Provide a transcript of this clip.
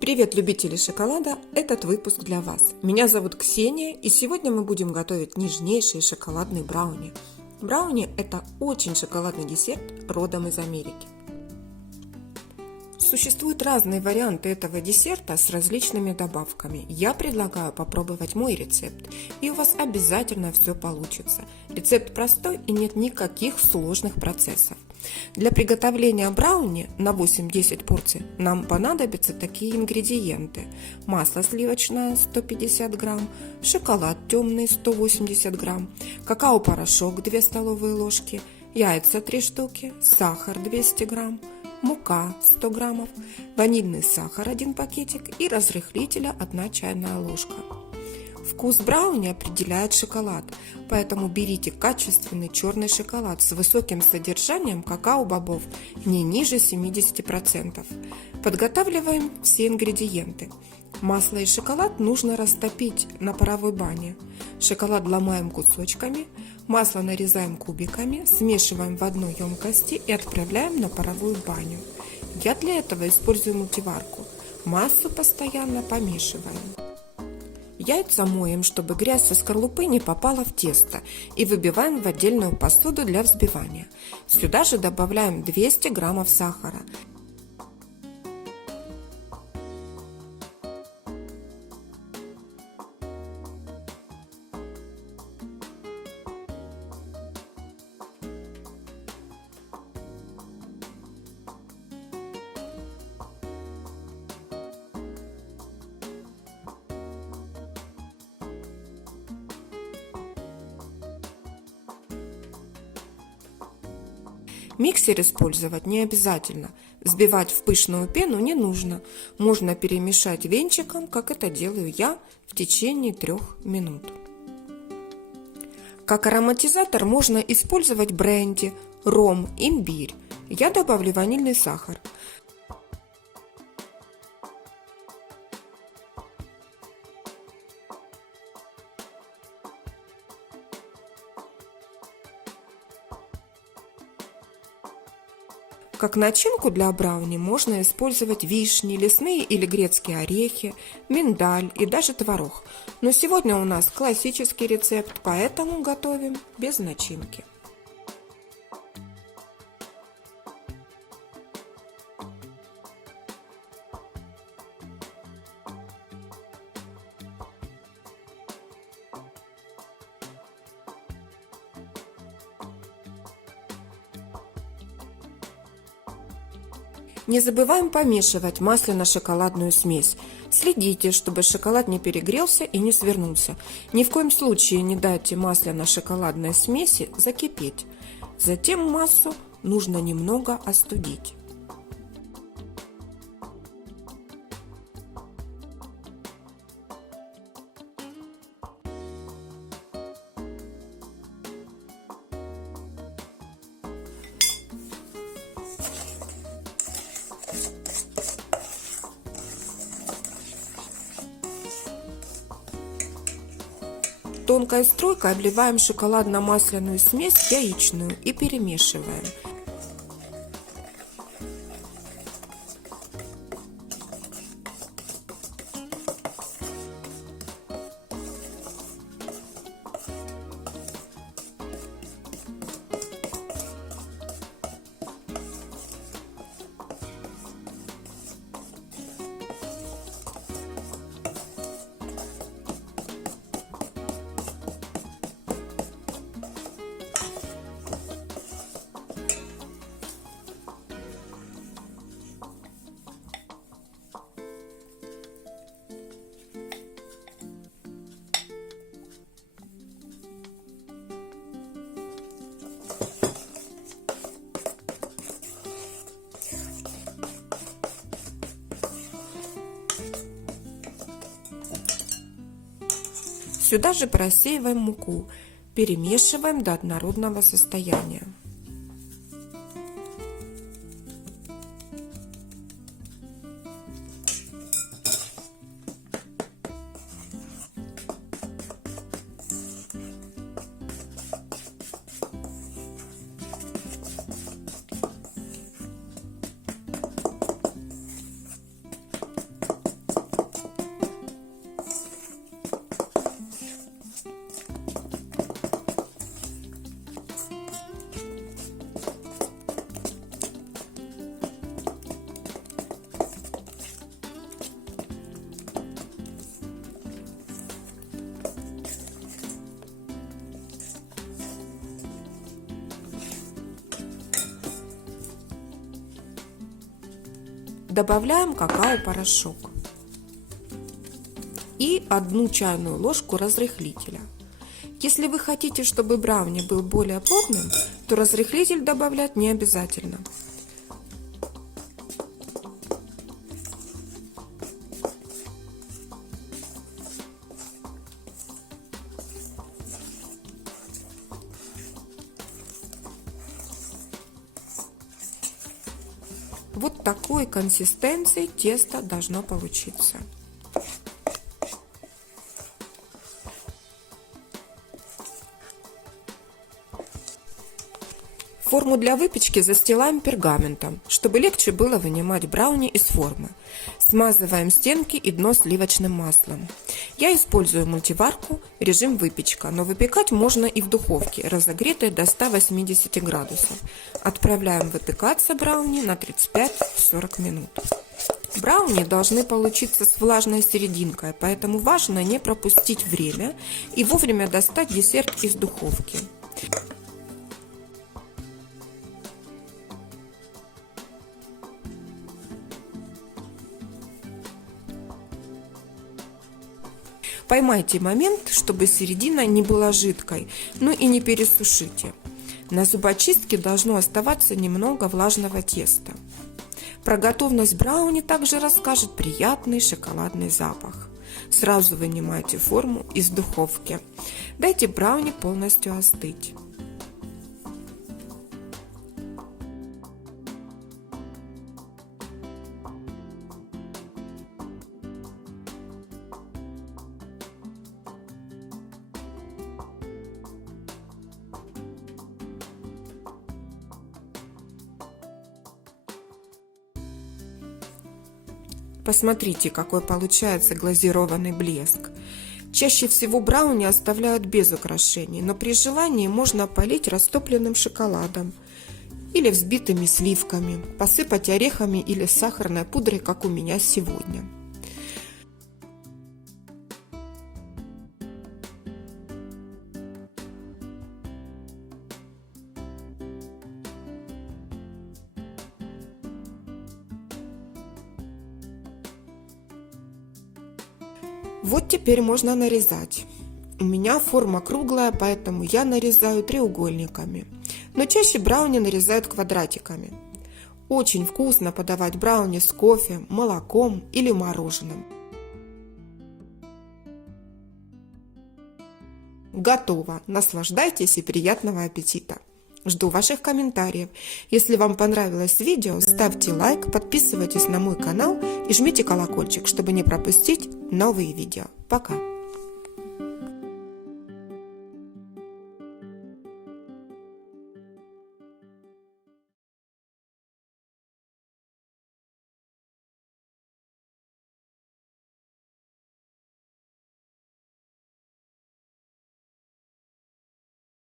Привет, любители шоколада! Этот выпуск для вас. Меня зовут Ксения, и сегодня мы будем готовить нежнейшие шоколадные брауни. Брауни – это очень шоколадный десерт родом из Америки. Существуют разные варианты этого десерта с различными добавками. Я предлагаю попробовать мой рецепт, и у вас обязательно все получится. Рецепт простой и нет никаких сложных процессов. Для приготовления брауни на 8-10 порций нам понадобятся такие ингредиенты: масло сливочное 150 грамм, шоколад темный 180 грамм, какао-порошок 2 столовые ложки, яйца 3 штуки, сахар 200 грамм, мука 100 граммов, ванильный сахар 1 пакетик и разрыхлителя 1 чайная ложка. Вкус брауни определяет шоколад, поэтому берите качественный черный шоколад с высоким содержанием какао-бобов не ниже 70%. Подготавливаем все ингредиенты. Масло и шоколад нужно растопить на паровой бане. Шоколад ломаем кусочками, масло нарезаем кубиками, смешиваем в одной емкости и отправляем на паровую баню. Я для этого использую мультиварку. Массу постоянно помешиваем. Яйца моем, чтобы грязь со скорлупы не попала в тесто, и выбиваем в отдельную посуду для взбивания. Сюда же добавляем 200 граммов сахара. Миксер использовать не обязательно, взбивать в пышную пену не нужно. Можно перемешать венчиком, как это делаю я, в течение 3 минут. Как ароматизатор можно использовать бренди, ром, имбирь. Я добавлю ванильный сахар. Как начинку для брауни можно использовать вишни, лесные или грецкие орехи, миндаль и даже творог. Но сегодня у нас классический рецепт, поэтому готовим без начинки. Не забываем помешивать масляно-шоколадную смесь. Следите, чтобы шоколад не перегрелся и не свернулся. Ни в коем случае не дайте масляно-шоколадной смеси закипеть. Затем массу нужно немного остудить. Тонкой струйкой обливаем шоколадно-масляную смесь яичную и перемешиваем. Сюда же просеиваем муку, перемешиваем до однородного состояния. Добавляем какао-порошок и 1 чайную ложку разрыхлителя. Если вы хотите, чтобы брауни был более плотным, то разрыхлитель добавлять не обязательно. Вот такой консистенции тесто должно получиться. Форму для выпечки застилаем пергаментом, чтобы легче было вынимать брауни из формы. Смазываем стенки и дно сливочным маслом. Я использую мультиварку, режим выпечка, но выпекать можно и в духовке, разогретой до 180 градусов. Отправляем выпекаться брауни на 35-40 минут. Брауни должны получиться с влажной серединкой, поэтому важно не пропустить время и вовремя достать десерт из духовки. Поймайте момент, чтобы середина не была жидкой, но и не пересушите. На зубочистке должно оставаться немного влажного теста. Про готовность брауни также расскажет приятный шоколадный запах. Сразу вынимайте форму из духовки. Дайте брауни полностью остыть. Посмотрите, какой получается глазированный блеск. Чаще всего брауни оставляют без украшений, но при желании можно полить растопленным шоколадом или взбитыми сливками, посыпать орехами или сахарной пудрой, как у меня сегодня. Вот теперь можно нарезать. У меня форма круглая, поэтому я нарезаю треугольниками. Но чаще брауни нарезают квадратиками. Очень вкусно подавать брауни с кофе, молоком или мороженым. Готово! Наслаждайтесь и приятного аппетита! Жду ваших комментариев. Если вам понравилось видео, ставьте лайк, подписывайтесь на мой канал и жмите колокольчик, чтобы не пропустить новые видео. Пока!